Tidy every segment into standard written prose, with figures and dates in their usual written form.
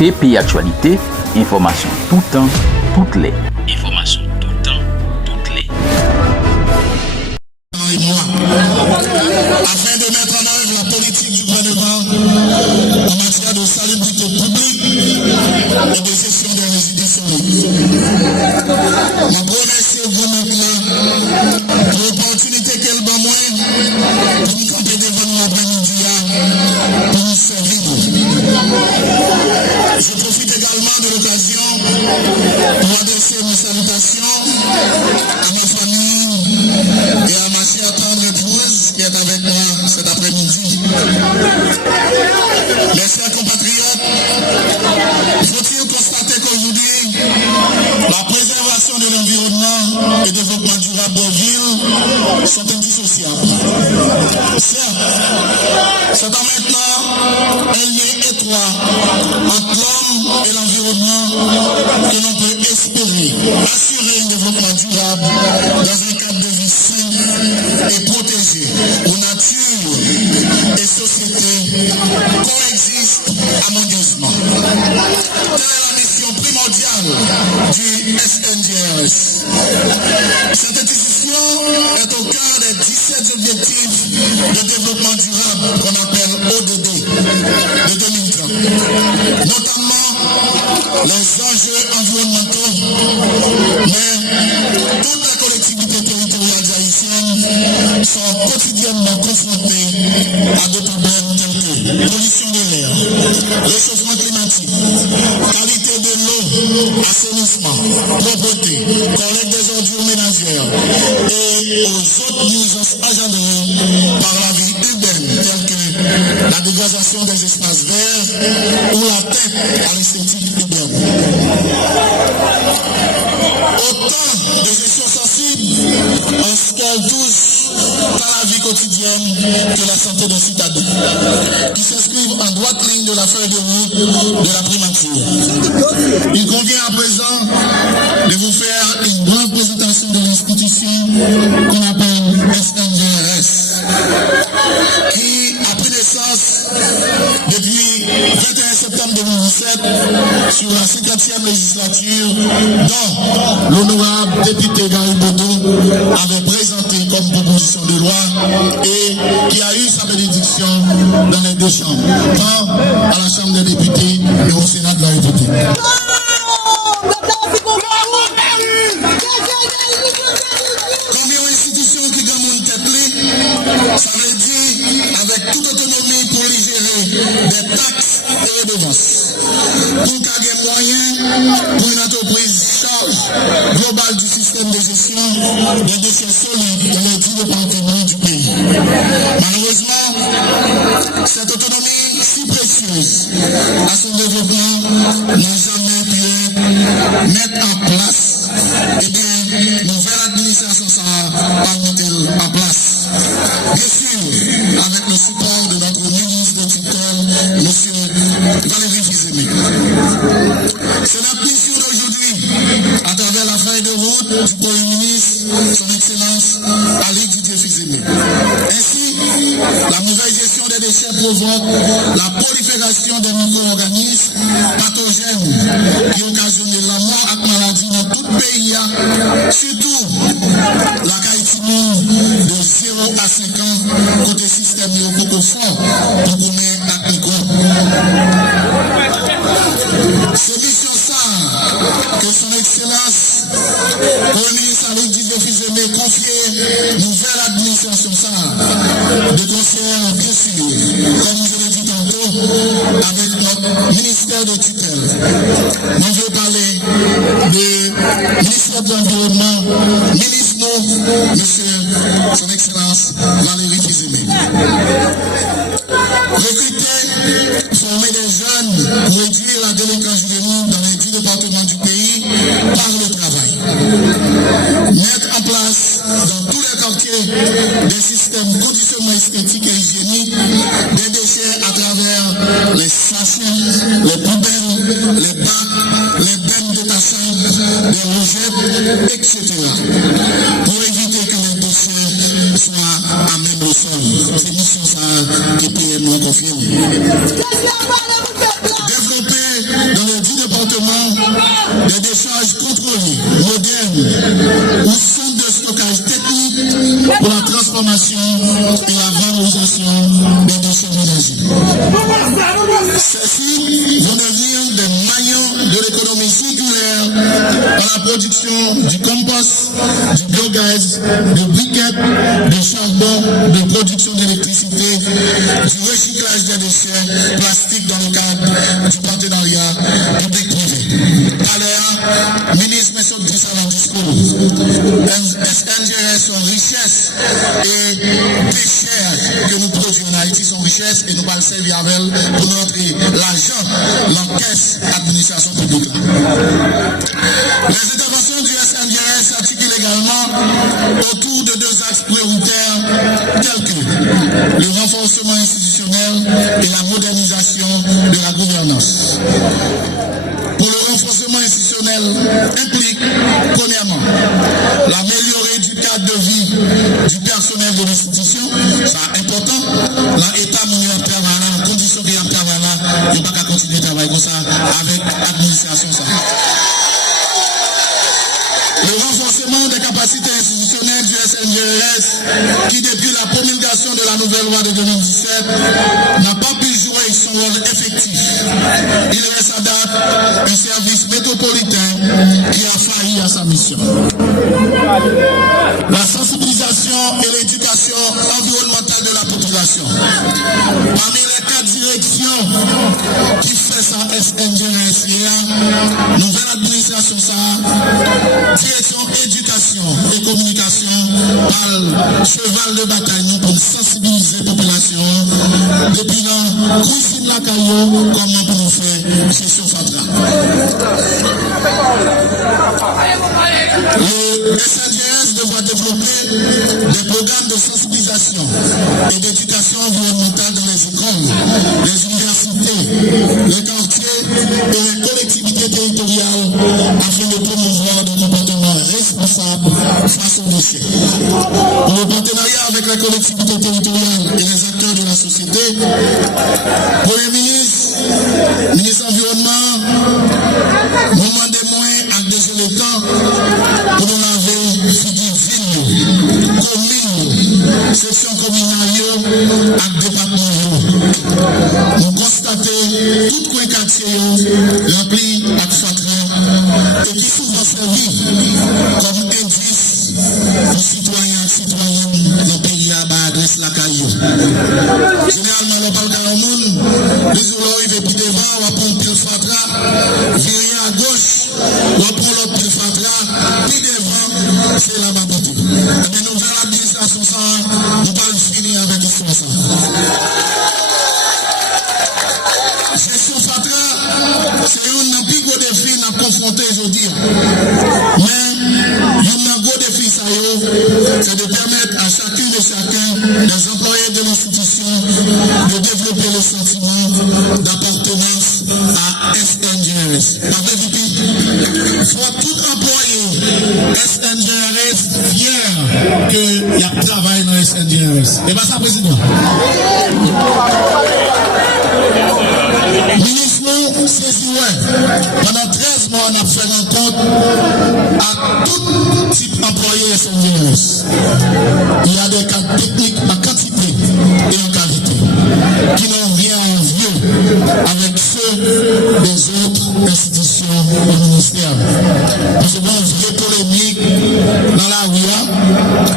TPI Actualité, information tout temps, toutes les. Information tout temps, toutes les. Afin de mettre en œuvre la politique du gouvernement en matière de salubrité publique et de gestion des résidus solides. Je remercie vous maintenant pour l'opportunité qu'elle m'a moins pour nous camper devant nous après-midi pour nous servir. Je profite également de l'occasion pour adresser mes salutations à ma famille et à ma chère tendre épouse qui est avec moi cet après-midi. Mes chers compatriotes, faut-il constater qu'aujourd'hui, la préservation de l'environnement et le développement durable des villes sont indissociables. Certes, c'est maintenant un lien étroit entre l'homme et l'environnement que l'on peut espérer assurer un développement durable dans un cadre de vie sain et protégé où nature et société coexistent harmonieusement. Telle est la mission primordiale du SNDRS. Cette institution est au cœur des 17 objectifs de développement durable qu'on appelle ODD de 2030, notamment les enjeux environnementaux, mais toutes les collectivités territoriales haïtiennes sont quotidiennement confrontées à des problèmes tels que pollution de l'air, réchauffement climatique, qualité de l'eau, assainissement, propreté, collecte des ordures ménagères et aux autres nuisances engendrées par la vie urbaine telles que la dégradation des espaces verts ou l'atteinte à l'esthétique urbaine. Autant de gestions sensibles en ce qu'elles touchent à la vie quotidienne que la santé des citadins, qui s'inscrivent en droite ligne de la feuille de route de la primature. Il convient à présent de vous faire une brève présentation de l'institution qu'on appelle SNDRS, qui a pris naissance depuis 21 septembre 2017 sur la 50e législature dont l'honorable député Gary Bodo avait présenté comme proposition de loi et qui a eu sa bénédiction dans les deux chambres, tant à la Chambre des députés et au Sénat de la République. Comme une institution qui gagne une tête, ça veut dire avec toute autonomie pour y gérer des taxes et des redevances. Pour qu'il y ait moyen pour une entreprise charge globale du système de gestion des déchets solides dans les 10 départements du pays. Malheureusement, cette autonomie si précieuse à son développement n'a jamais pu mettre en place. Eh bien, nouvelle administration va mettre en place. Bien sûr, avec le support de notre ministre de tutelle, M. Valérie Fils-Aimé. C'est notre mission d'aujourd'hui, à travers la feuille de route du Premier ministre, son Excellence Ali Didier Fils-Aimé. Ainsi, la mauvaise gestion des déchets provoque la prolifération des micro-organismes pathogènes qui occasionnent la mort et la maladie dans tout le pays, surtout la Haïti de 0 à 5 ans, côté système de fort pour qu'on ait un micro. C'est mission ça que son Excellence, Premier ministre Ali Didier Fils-Aimé, confier nouvelle administration ça, de concert bien sûr, comme je l'ai dit tantôt, avec notre ministère de tutelle. On veut parler du ministère de l'Environnement, ministre nous, monsieur, son Excellence Valérie Fils-Aimé. Recruter, former des jeunes pour réduire la délinquance juvénile dans les 10 départements du pays par le travail. Mettre en place dans tous les quartiers des systèmes de conditionnement esthétique et hygiénique des déchets à travers les sachets, les poubelles, les bacs, les bennes détachables, les rogettes, etc. Pour éviter que les déchets soient à même le sol. C'est mission ça qui peut nous confirmer. Développer transformation et la valorisation des déchets ménagers. Ceux-ci vont devenir des maillons de l'économie circulaire dans la production du compost, du biogaz, de briquettes, de charbon, de production d'électricité, du recyclage des déchets plastiques dans le cadre du partenariat public-privé. Alors, ministre, M. Drissa dans le discours, SNGRS sont richesses et déchets que nous produisons en Haïti sont richesses et nous allons servir avec elles pour notre l'argent, l'encaisse administration publique. Les interventions du SNGRS s'articulent également autour de deux axes prioritaires tels que le renforcement institutionnel et la modernisation de la gouvernance. Pour le renforcement institutionnel implique, premièrement, l'améliorer du cadre de vie du personnel de l'institution, c'est important, l'État mené à permanent, en condition qu'il y a permanent, il n'y a pas qu'à continuer à travailler comme ça avec l'administration. Le renforcement des capacités institutionnelles du SNGRS, qui depuis la promulgation de la nouvelle loi de 2017 n'a pas pu jouer son rôle effectif. Il reste à date un service métropolitain qui a failli à sa mission. La sensibilisation et l'éducation environnementale de la population. Parmi les 4 directions qui fait ça SNGRS, nouvelle administration direction éducation et communication par cheval de bataille pour sensibiliser la population depuis la cuisine la caillou comment pour nous faire gestion Fatra. Le SNGRS devra développer des programmes de sensibilisation et d'éducation environnementale dans les écoles, les universités, les quartiers et les collectivités territoriales afin de promouvoir des comportements responsables face aux déchets. Pour le partenariat avec les collectivités territoriales et les acteurs de la société, Premier ministre, ministre environnement, moment des moyens à dégeler le temps pour nous laver ville, commune, section communale et département. Nous constatons tout coin quartier rempli à Fatra et qui souvent servi comme indice pour citoyens et citoyennes dans le pays à adresse la caillou. Généralement, on parle dans le monde, les jours arrivent et puis devant, on va prendre pile Fatra, virer à gauche, on va prendre l'autre pile Fatra, puis devant, c'est la baboutou. Mais nous vers l'administration ça, nous pas finir avec l'histoire ça. Gestion Fatra, c'est un plus gros défi à confronter aujourd'hui. Mais un gros défi, c'est de permettre à chacune et chacun des employés de l'institution de développer le sentiment d'appartenance à SNGRS. Avec VP, soit tout employé SNGRS fier qu'il y a travail dans SNGRS. Et bien ça, président. Ministre, nous, c'est si ouais. Pendant 13 mois, on a fait rencontre à tout type d'employé SNGRS. Il y a des cas techniques en quantité et en qualité qui n'ont rien à envier avec ceux des autres institutions au ministère. Nous avons une vraie polémique dans la rue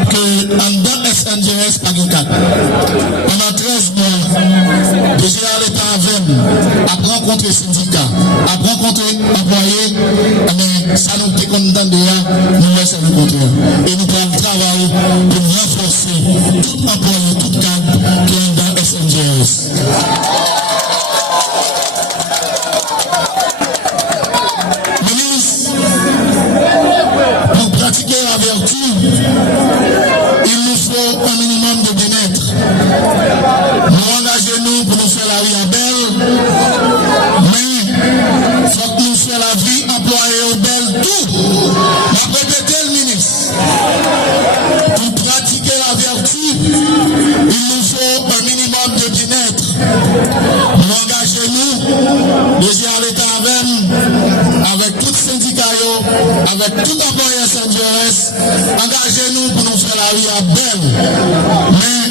que en dedans SNGRS pas de cadre. Pendant 13 mois, déjà l'État avait à rencontrer les syndicats, à rencontrer les employés, mais ça nous fait condamné déjà, nous laissons le contraire. Et nous pouvons travailler pour renforcer tout employé, tout cadre qui est dans SNGRS. Ministre, pour pratiquer la vertu, il nous faut un minimum de bien-être. Nous engageons-nous pour nous faire la vie à belle, mais il faut que nous fassions la vie employée au belle tout. On va répéter le ministre. Pour pratiquer la vertu, il nous faut un minimum de bien-être. Nous engageons-nous, déjà à l'État avec tout syndicat, avec tout employé SNJS, engagez-nous pour nous faire la vie belle. Mais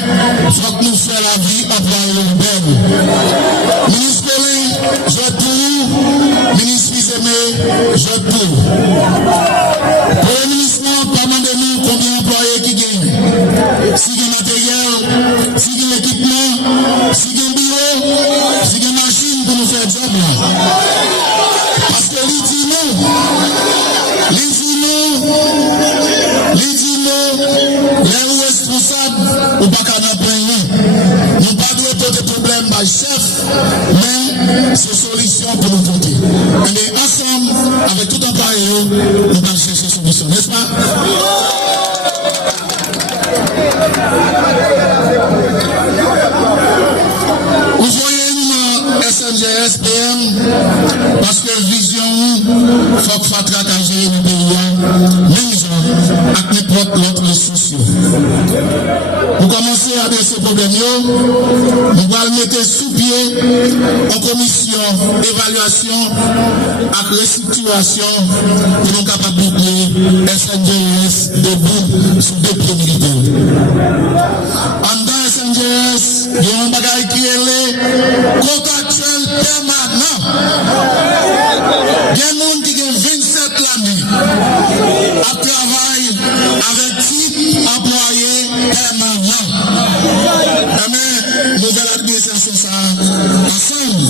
il faut que nous fassions la vie employée belle. Ministre Colin, je tout. Ministre Fils-Aimé, je tout. Pour le ministre, demandez-nous combien d'employés qui gagnent. Si il y a matériel, si il y a équipement, si il y a bureau, si il y a machine pour nous faire job là. Parce que les responsables ou pas qu'à n'apprendre. Nous pas de porter problème par chef, mais c'est solution pour nous porter. Et ensemble, avec tout employé, nous allons chercher solution, n'est-ce pas? Vous voyez nous SNJS PM parce que vision faut que Fatra a géré le pays même gens avec n'importe l'autre souci. Pour commencer à adresser ce problème, nous allons mettre sous pied en commission d'évaluation et restructuration pour nous capables de mettre SNJS debout sous des pieds militaires. SNJS, il y a un bagage qui est contractuel permanent. Il y a un monde qui a 27 l'année à travailler avec titre employé permanent. Mais nouvelle administration, ça, ensemble,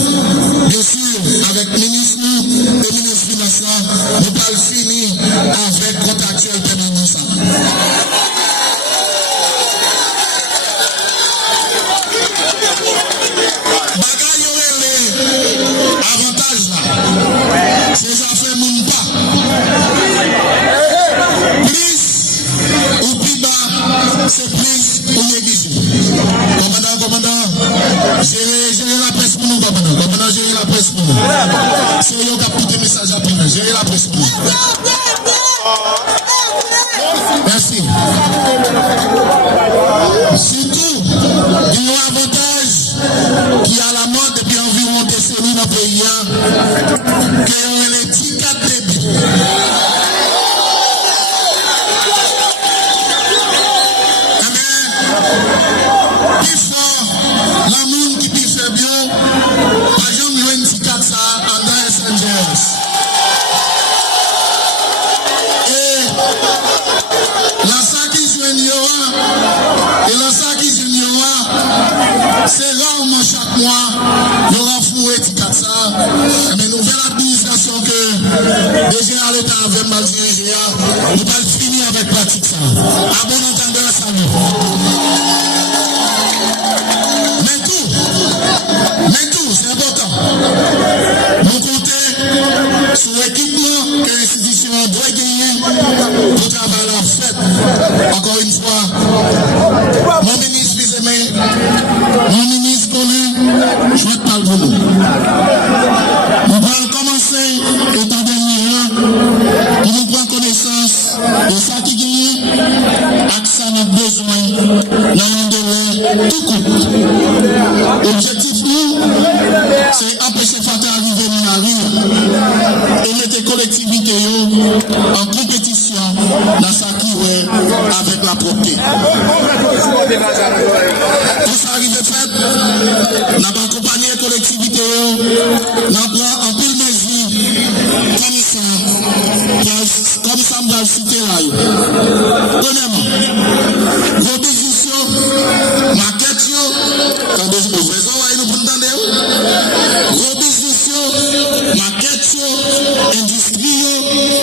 bien sûr, avec le ministre et le ministre financier, nous allons finir avec contractuel permanent. Ça. Avantage là, c'est ça fait mon pas. Plus ou plus bas, c'est plus ou négligé. Commandant, gérer la presse pour nous, commandant, gérer la presse pour nous. C'est eux qui ont tout les messages à prendre, gérer la presse pour nous. Merci. Surtout, il y a un avantage qui est à la mode depuis environ des décennies dans le pays, qui est les tickets de débit. Plus fort, l'amour qui fait bien, par exemple, il y a un ticket ça en SNJS. C'est rarement chaque mois, il y aura fouet ticket ça. Mais nouvelle administration que déjà l'État avait mal dirigé, nous allons finir avec pratique ça. À bon entendeur, salut. Mais tout, c'est important. Nous comptons sur l'équipement que l'institution doit gagner pour travailler la fête. Encore une fois, mon ministre Fils-Aimé, mon ministre Colin, je vais te parler pour nous. Nous allons commencer, étant donné pour nous prendre connaissance de ça qui gagne, avec ça nous avons besoin dans un délai tout court. L'objectif nous, c'est empêcher Fatra d'arriver dans la rue et mettre les collectivités en compétition dans ça qui est avec la propreté. Pour ça arrive fait, nous avons accompagné les collectivités, nous avons en pile mesure comme ça, nous allons citer là. Premièrement, proposition, maquette, maquette, industrie,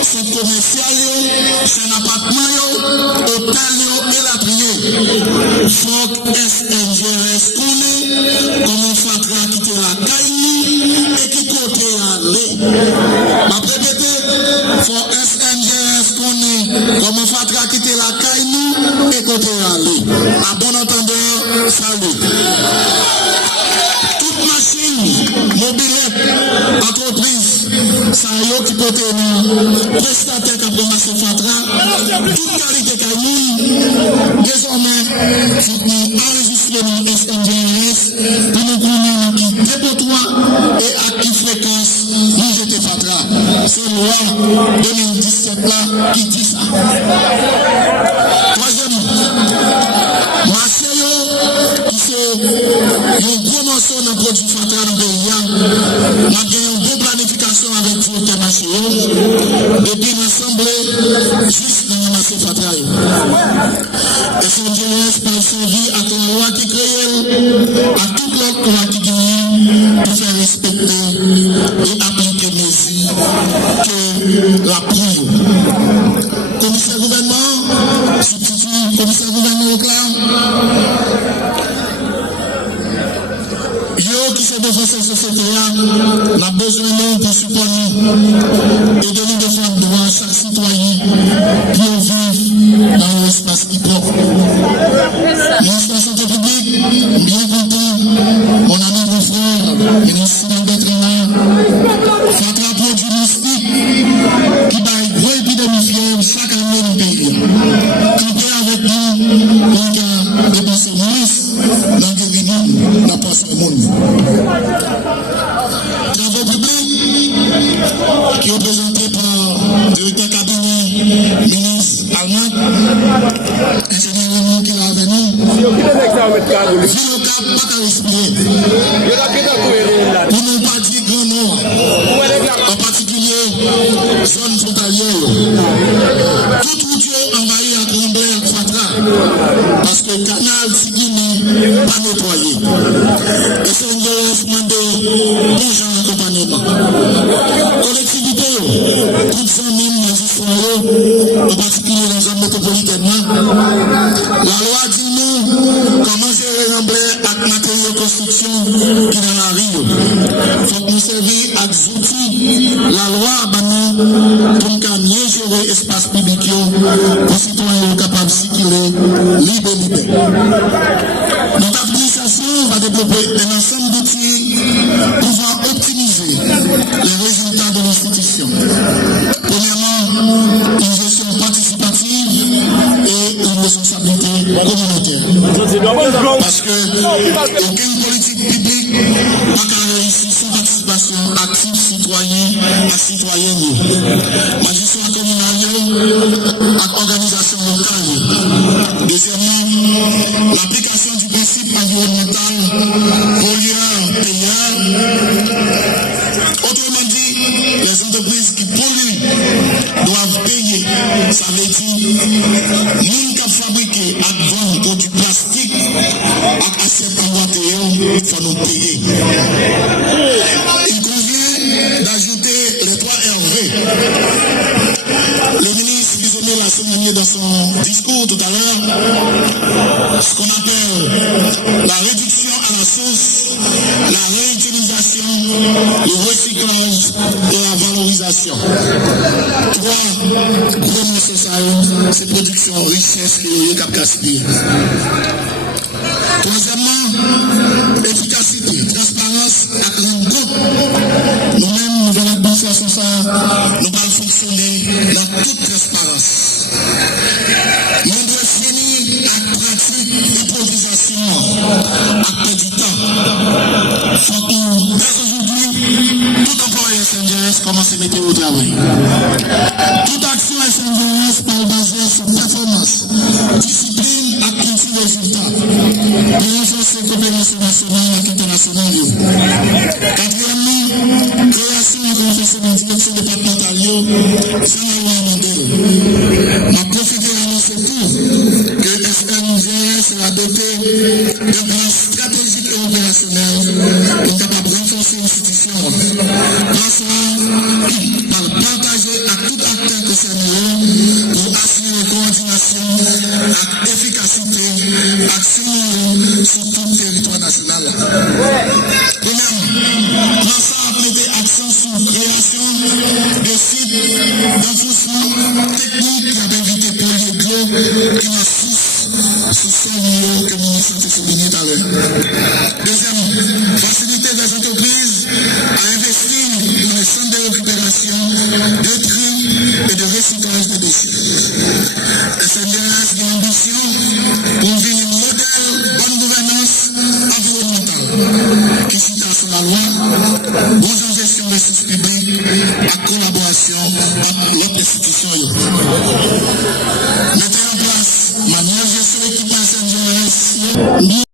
centre commercial, chaîne appartement, hôtel et la prière. Faut SNJS connaît comment Fatra quitter la caille et qui côté aller. Ma répété, faut SNJS connaît comment Fatra quitter la caille et côté aller. À bon entendeur, salut. Toute machine, mobilette, entreprise, ça y est qui côté nous, prestataire qui a promassé Fatra, toute qualité caille, désormais, faut nous enregistrer dans SNJS pour nous connaître qui dépotoir et à qui fréquence nous jeter Fatra. c'est une loi 2017 là qui dit ça. Troisièmement, Marseille, qui c'est un gros morceau dans le produit Fatra dans le pays, on a gagné une bonne planification avec tout le marché. Depuis l'Assemblée, juste dans le marché Fatra. Et son jeunesse par servir à la loi qui crée, à toute l'autre loi qui gagne, pour faire respecter et appliquer les mesures que la prouve. Commissaire gouvernement, substitut commissaire gouvernement au clan, yo qui se défend cette société, on a besoin de nous pour supporter nous et de nous défendre devant chaque citoyen pour vivre dans l'espace hip-hop. Ministre de la Santé publique, bien content, mon ami, mon frère, ministre d'être là, Fatra produit mystique qui bat une grosse épidémie fièvre chaque année dans le pays. Campez avec nous pour dépenser moins dans le guérison, dans le monde. Travaux publics qui est présenté par le directeur cabinet, ministre allemand, ingénieur Raymond qui est avec nous. Ville au Cap, pas qu'à respirer. Pour ne pas dire grand nom, en particulier zone frontalière. Toute route envahie à Tremblay, à Fatra, parce que le canal Tigini n'est pas nettoyé. Et c'est une demande de bon genre d'accompagnement. Collectivité, toutes les magistrats, en particulier dans la zone métropolitaine, la loi dit nous comment gérer Tremblay avec matériaux de construction qui est dans la rue. Il faut que nous servir avec des outils. La loi, pour nous mieux gérer l'espace public, pour citoyens capables de circuler libre. Notre administration va développer un ensemble d'outils pouvant optimiser les résultats de l'institution. Premièrement, une gestion participative et une responsabilité communautaire. Parce que aucune politique publique n'a qu'à réussir sans participation active citoyen à citoyenne. Magistrat communal et organisation locale. Deuxièmement, l'application du principe environnemental pollueur-payeur. Autrement dit, les entreprises qui polluent doivent payer. Ça veut dire, nous qui fabriquons et vendons produits plastiques avec assiette en boîte, il faut nous payer. Il convient d'ajouter les 3 RV. Le ministre Bizomé l'a souligné dans son discours tout à l'heure, ce qu'on appelle la réduction à la source, la réutilisation, le recyclage et la valorisation. 3 gros nécessaires, c'est production, richesse et cap gaspillé. Troisièmement, efficacité, transparence et rendre compte. Nous-mêmes, nous allons l'administration ça, nous allons fonctionner dans toute transparence. Nous devons finir avec pratique d'improvisation, avec du temps. Faut que dès aujourd'hui, tout employé SNJS commence à mettre au travail. Toute action SNJS peut baser sur performance, discipline et culture résultat. Pour renforcer la coopération nationale et internationale. Quatrièmement, création et renforcement de direction départementale, c'est la loi mondiale. Ma profité d'annoncer tout que SNJS sera doté d'un plan stratégique et opérationnel pour capable de renforcer l'institution. Dans cela, par partager à tout acteur concerné pour assurer coordination et efficacité, action sur tout le territoire national. Premièrement, l'ensemble mettait accent sur la création de sites d'enfouissement technique qui a évité polluer qui n'assiste sur celle que le ministre a souligné tout à l'heure. Deuxièmement, faciliter les entreprises à investir dans les centres de récupération, de tri et de recyclage des déchets. SNJS a l'ambition pour vivre un modèle bonne gouvernance environnementale qui cite sur la loi, bonne gestion des ressources public à collaboration avec l'autre institution. Mettez en place manuel gestion équipement SNGRS.